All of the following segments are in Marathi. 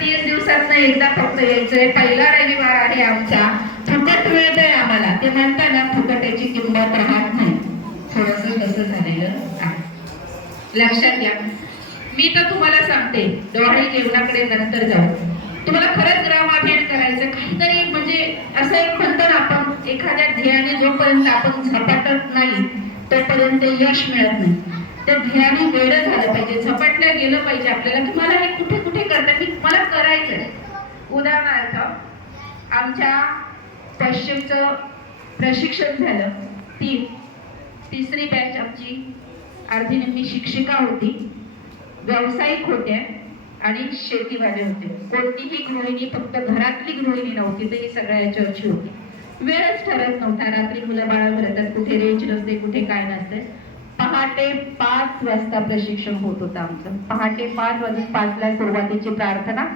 तीन दिवसात एकदा फक्त यायचंय. पहिला रविवार आहे आमचा. फुकट मिळतंय आम्हाला. ते म्हणताना फुकट्याची किंमत राहत नाही. थोडस कसं झालेलं आहे. लक्षात घ्या. मी तर तुम्हाला सांगते डोळे जेवणाकडे नंतर जाऊ. तुम्हाला खरंच ग्रामाभियान करायचं काहीतरी म्हणजे असं एक म्हणतो ना आपण एखाद्या ध्येयाने जोपर्यंत आपण झपाटत नाही तोपर्यंत यश मिळत नाही. त्या ध्येयाने वेळ झालं पाहिजे. झपाटलं गेलं पाहिजे आपल्याला. की मला हे कुठे कुठे करता की मला करायचंय. उदाहरणार्थ आमच्या पश्चिमचं प्रशिक्षण झालं. ती तिसरी बॅच आमची अर्धी निम्मी शिक्षिका होती. व्यावसायिक होत्या आणि शेतीवाले होते. कोणतीही गृहिणी फक्त घरातली गृहिणी नव्हती तर ही सगळ्या याच्यावरची होती. वेळच ठरत नव्हता. रात्री मुलं बाळा भरतात कुठे रेंज नसते कुठे काय नसते. पहाटे पाच वाजता प्रशिक्षण होत होतं आमचं. पहाटे पाच वाजून पाचला सुरुवातीची प्रार्थना.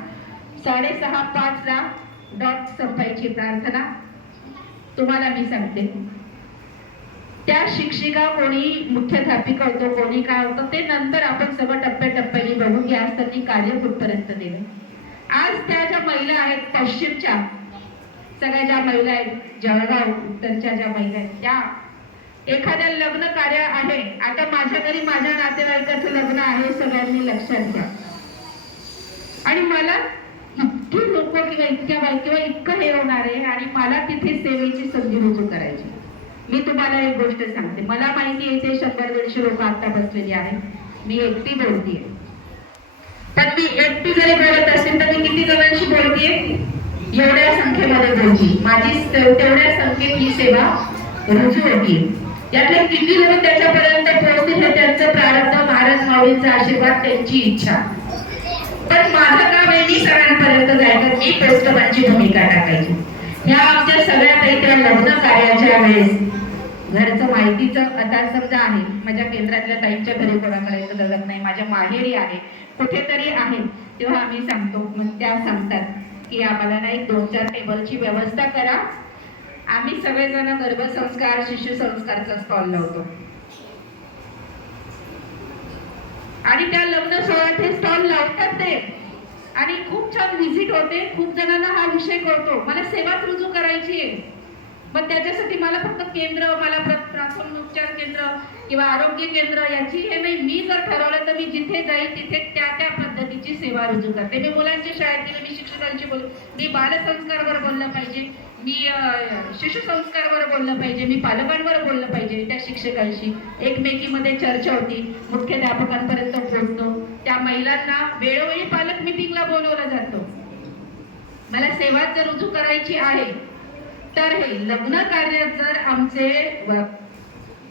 साडेसहा पाचला डॉट संपायची प्रार्थना. तुम्हाला मी सांगते. त्या शिक्षिका कोणी मुख्याध्यापिका होतो कोणी काय होतं ते नंतर आपण सगळं टप्प्याटप्प्याने बघू की आज त्यांनी कार्य कुठपर्यंत दिलं. आज त्या ज्या महिला आहेत पश्चिमच्या सगळ्या ज्या महिला आहेत जळगाव उत्तरच्या ज्या महिला आहेत त्या एखाद्या लग्न कार्य आहे. आता माझ्या घरी माझ्या नातेवाईकाचं लग्न आहे सगळ्यांनी लक्षात घ्या. आणि मला इतकी लोक किंवा इतक्या बाई किंवा इतकं हे होणार आहे आणि मला तिथे सेवेची संधी रुजू करायची. मी तुम्हाला एक गोष्ट सांगते. मला माहिती आहे ते शंभर दीडशे लोक आता बसलेली आहेत. मी एकटी बोलतीये. पण मी एकटी जरी बोलत असेल तर मी किती जणांशी बोलतीये? एवढ्या संख्येमध्ये बोलती माझी तेवढ्या संख्येत ही सेवा रुजू होती यातले किती लोक त्याच्यापर्यंत पोहोचतील हे त्यांचं प्रारब्ध महाराज माऊलींचा आशीर्वाद त्यांची इच्छा. पण माझं काम आहे मी सगळ्यांपर्यंत जायचं मी पोस्टमॅनची भूमिका टाकायची. ह्या आमच्या सगळ्या त्या लग्न कार्याच्या वेळेस घरचं माहितीचं आता समजा आहे माझ्या केंद्रातल्या ताईंच्या घरी कोणाकडे लग्न नाही माझ्या माहेरी आहे कुठेतरी आहे तेव्हा आम्ही सांगतो मग त्या सांगतात की आम्हाला ना एक दोन चार टेबलची व्यवस्था करा आम्ही सगळेजण गर्भसंस्कार शिशुसंस्कारचा स्टॉल लावतो. आणि त्या लग्न सोहळ्यात हे स्टॉल लावतात ते. आणि खूप छान व्हिजिट होते. खूप जणांना हा विषय कळतो मला सेवाच रुजू करायची आहे. मग त्याच्यासाठी मला फक्त केंद्र मला प्राथमिक उपचार केंद्र किंवा आरोग्य केंद्र याची हे नाही. मी जर ठरवलं तर मी जिथे जाईल तिथे त्या त्या पद्धतीची सेवा रुजू करते. मी मुलांच्या शाळेत गेले मी शिक्षकांशी बोल मी बालसंस्कारवर बोललं पाहिजे. मी शिशु शिशुसंस्कारवर बोललं पाहिजे मी पालकांवर बोललं पाहिजे त्या शिक्षकांशी. एकमेकीमध्ये चर्चा होती. मुख्याध्यापकांपर्यंत पोहोचतो त्या महिलांना वेळोवेळी पालक मिटिंगला बोलवला जातो. मला सेवा जर रुजू करायची आहे तर हे लग्न कार्यात जर आमचे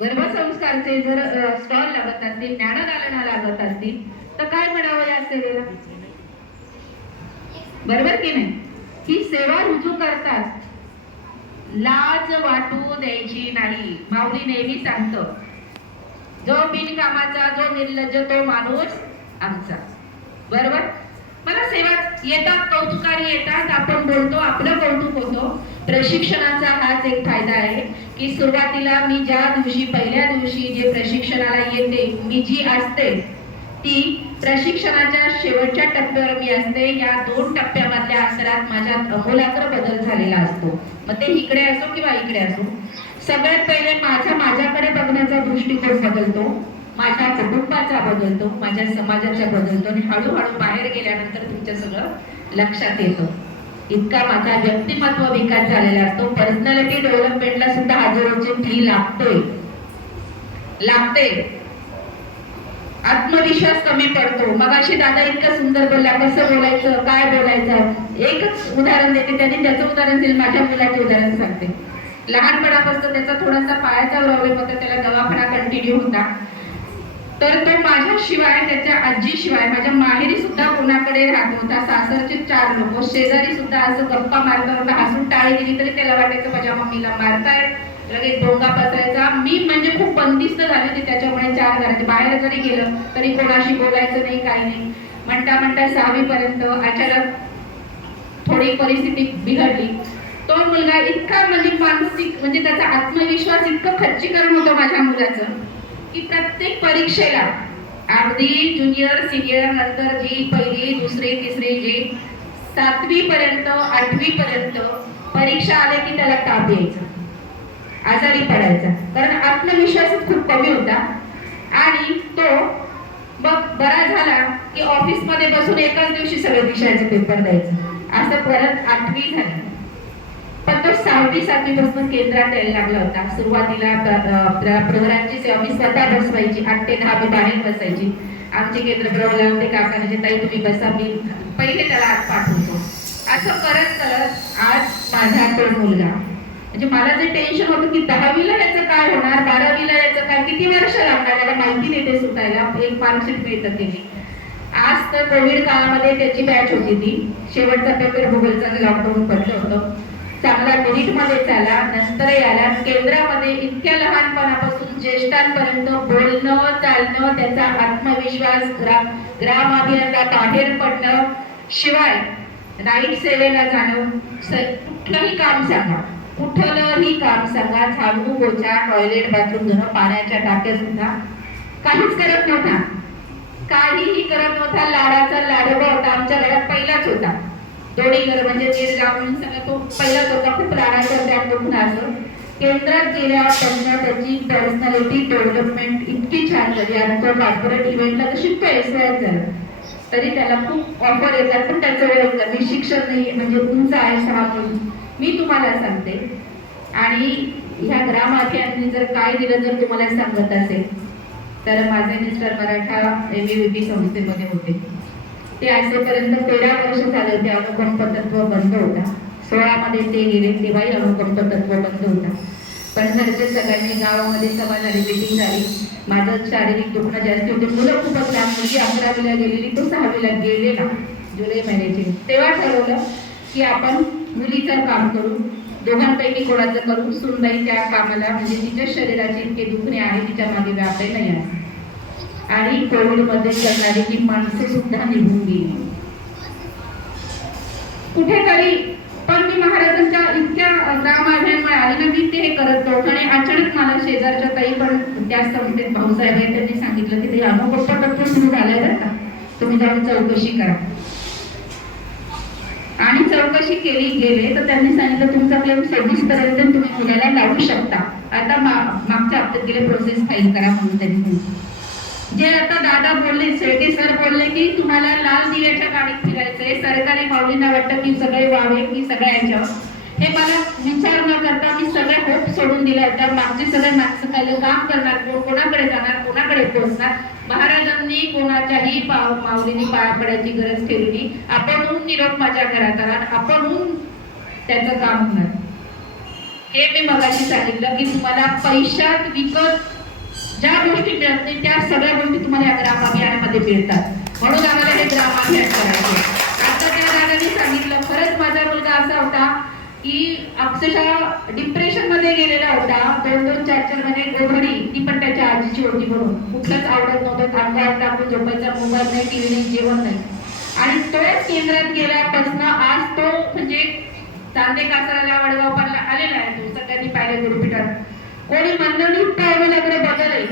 गर्भसंस्कारचे जर स्टॉल लागत असतील ज्ञानदालना लागत असतील तर काय म्हणावं या सेवेला? बरोबर की नाही? ही सेवा रुजू करतात. लाज वाटू द्यायची नाही. माऊली नेहमी सांगतो जो बिनकामाचा जो निर्लज्ज तो माणूस आमचा. बरोबर? मला सेवा येतात कौतुकारी येतात. आपण बोलतो आपलं कौतुक होतो. प्रशिक्षणाचा हाच एक फायदा आहे की सुरुवातीला मी ज्या दिवशी पहिल्या दिवशी जे प्रशिक्षणाला येते मी जी असते ती प्रशिक्षणाच्या शेवटच्या टप्प्यावर मी असते. या दोन टप्प्या अंतरात माझ्यात अमूलाग्र बदल झालेला असतो. मग ते इकडे असो किंवा इकडे असो. सगळ्यात पहिले माझा माझ्याकडे बघण्याचा दृष्टिकोन बदलतो. माझ्या कुटुंबाचा बदलतो. माझ्या समाजाचा बदलतो. आणि हळूहळू बाहेर गेल्यानंतर तुमचं सगळं लक्षात येतं. इतका माझा व्यक्तिमत्व विकास झालेला असतो. पर्सनॅलिटी डेव्हलपमेंटला सुद्धा हजारोची फी लागतोय लागते. आत्मविश्वास कमी पडतो मग अशी दादा इतका सुंदर बोलला कसं बोलायचं काय बोलायचं? एकच उदाहरण देते त्यांनी त्याचं उदाहरण दिलं माझ्या मुलाचे उदाहरण सांगते. लहानपणापासून त्याचा थोडासा पायाचा प्रॉब्लेम होता त्याला दवाखाना कंटिन्यू होता. तर तो माझ्याशिवाय त्याच्या आजीशिवाय माझ्या माहेरी सुद्धा कोणाकडे राहत होता सासरचे चार लोक शेजारी सुद्धा असं गप्पा मारता होता हसून टाळी दिली तरी त्याला वाटायचं माझ्या मम्मीला मारताय लगेच डोंगा पसरायचा मी म्हणजे खूप बंदिस्त झाले होते त्याच्यामुळे चार घराचे बाहेर जरी गेलं तरी कोणाशी बोलायचं नाही काही नाही. म्हणता म्हणता सहावी पर्यंत अचानक थोडी परिस्थिती बिघडली. तो मुलगा इतका म्हणजे मानसिक म्हणजे त्याचा आत्मविश्वास इतकं खच्चीकरण होतं माझ्या मुलाचं की प्रत्येक परीक्षेला अगदी ज्युनियर सिनियर नंतर जी पहिली दुसरी तिसरी जी सातवी पर्यंत आठवी पर्यंत परीक्षा आले की त्याला ताप यायचं. आजारी पडायचा. कारण आत्मविश्वास खूप कमी होता. आणि तो मग बरा झाला की ऑफिसमध्ये बसून एकाच दिवशी सगळे विषयाचे पेपर द्यायचे. असं परत आठवी झालं. पण तो सहावी सातवी पासून केंद्रात यायला लागला होता. सुरुवातीला प्रहरांची सेवा मी स्वतः बसवायची. आठ ते दहा मी बाहेर बसायची. आमचे केंद्र प्रवला होते काका ताई तुम्ही बसा मी पहिले त्याला आत पाठवतो. असं करत करत आज माझा तो मुलगा म्हणजे मला जे टेन्शन होतं की दहावीला याचं काय होणार बारावीला याचं काय किती वर्ष लागणार याला माहिती नाही ते सुटायला. एक मार्कशीट मिळतं केली. आज तर कोविड काळामध्ये त्याची बॅच होती ती. शेवटचा पेपर भूगोलचा लॉकडाऊन पडलं होतं. चांगला मेरिटमध्ये झाला नंतर याला केंद्रामध्ये इतक्या लहानपणापासून ज्येष्ठांपर्यंत बोलणं चालणं त्याचा आत्मविश्वास ग्राम ग्राम अभियानात बाहेर पडणं. शिवाय नाईट सेवेला जाणं कुठलंही काम सांगा. कुठलंही काम सांगा झाडू पोचा टॉयलेट बाथरूम धुणं पाण्याच्या टाक्या सुद्धा. काहीच करत नव्हता. काहीही करत नव्हता. लाडाचा लाडोबा होता. आमच्या घरात पहिलाच होता. दोन्ही घर म्हणजे दीड गाव म्हणून सगळा तो पहिलाच होता. खूप लाडाचा त्या दुखणं असं केंद्रात गेल्यावर त्यांना त्याची पर्सनॅलिटी डेव्हलपमेंट इतकी छान झाली. आमच्या कॉर्पोरेट इव्हेंटला तशी शिकतो एस तरी त्याला खूप ऑफर येतात पण त्याचं वेळ शिक्षण नाही म्हणजे उंच आहे सहा म्हणून मी तुम्हाला सांगते. आणि ह्या ग्राम जर काय दिलं जर तुम्हाला सांगत असेल तर माझे मिस्टर मराठा एम बी संस्थेमध्ये होते. ते आजपर्यंत तेरा वर्ष झाले होते अनुकंप तत्व बंद होता. सोळामध्ये ते गेले तेव्हाही अनुकंप तत्व बंद होता. पण घरचे सगळ्यांनी गावामध्ये सभा झाली मिटिंग झाली. माझं शारीरिक दुखणं जास्त होते. मुलं खूपच लहान मुलगी अकरावीला गेलेली तो सहावीला गेलेला जुलै महिन्याची. तेव्हा ठरवलं की आपण मुलीचं काम करू दोघांपैकी कोणाचं करू सुनबाई त्या कामाला म्हणजे तिच्या शरीराचे इतके दुखणे आहे तिच्यामागे व्यापे नाही आहे. आणि कोविडमध्ये करणारी ती माणसं सुद्धा निघून गेली. कुठेतरी पण मी महाराजांच्या इतक्या रामाभ्यामुळे आले ना मी ते हे करत नव्हतं आणि अचानक मला शेजारच्या ताई पण त्या संस्थेत भाऊसाहेब त्यांनी सांगितलं की ते अनुभव तत्व सुरू झाल्या जाता तुम्ही जाऊन चौकशी करा. आणि चौकशी केली गेले तर त्यांनी सांगितलं तुमचा क्लेम सव्वीस पर्यंत तुम्ही मुलाला लावू शकता. आता मागच्या हप्त्यात गेले प्रोसेस फाईल करा म्हणून त्यांनी जे आता दादा बोलले शेट्टी सर बोलले की तुम्हाला लाल दिव्याच्या गाडीत फिरायचंय सरकारी माऊलींना वाटतं की सगळे वावे की सगळ्यांच्या. हे मला विचार न करता मी सगळ्या होप सोडून दिल्या. होत्या मागचे सगळे माणसं खाली काम करणार कोण कोणाकडे जाणार कोणाकडे पोहोचणार? महाराजांनी कोणाच्याही पा- माऊलींनी पाया पडायची गरज ठेवली आपणहून निरोप माझ्या घरात आला आपणहून त्याचं काम होणार. हे मी मगाशी सांगितलं की तुम्हाला पैशात विकत ज्या गोष्टी मिळत नाही त्या सगळ्या गोष्टी तुम्हाला या ग्राम अभियानामध्ये मिळतात. म्हणून आम्हाला हे ग्राम अभियान करायचे आता त्या दादांनी सांगितलं खरंच माझा मुलगा असा होता की अक्षरशः डिप्रेशनमध्ये गेलेला होता. दोन दोन चार चार महिने गोधडी ती पण त्याच्या आजीची होती म्हणून. कुठलंच आवडत नव्हतं. अंगावर टाकून झोपायचा मोबाईल नाही टीव्ही नाही जेवण नाही. आणि तोच केंद्रात गेल्यापासून आज तो म्हणजे चांदे कासाराला वडगाव पाला आलेला आहे. तो सगळ्यांनी पाहिले गुरुपीठात कोणी मंडळी पाहावे बदल आहे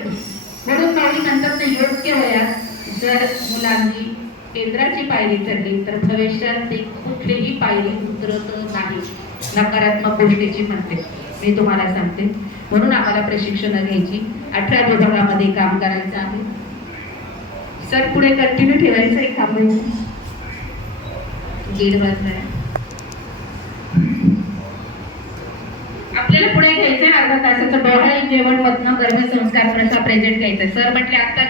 म्हणून माऊली म्हणतात ते योग्य वयात जर मुलांनी केंद्राची पायरी चढली तर भविष्यात ते कुठलीही पायरी उतरत नाही. नकारात्मक गोष्टीची म्हणते. मी तुम्हाला सांगते. म्हणून आम्हाला प्रशिक्षण घ्यायची. अठरा विभागामध्ये काम करायचं आहे. सर पुढे कंटिन्यू ठेवायचं आहे काम दीड वाजता आपल्याला पुढे घ्यायचंय अर्धा तासाचं. डोहाळे जेवण मधनं गर्भसंस्कार प्रसा प्रेझेंट घ्यायचं सर म्हटले आता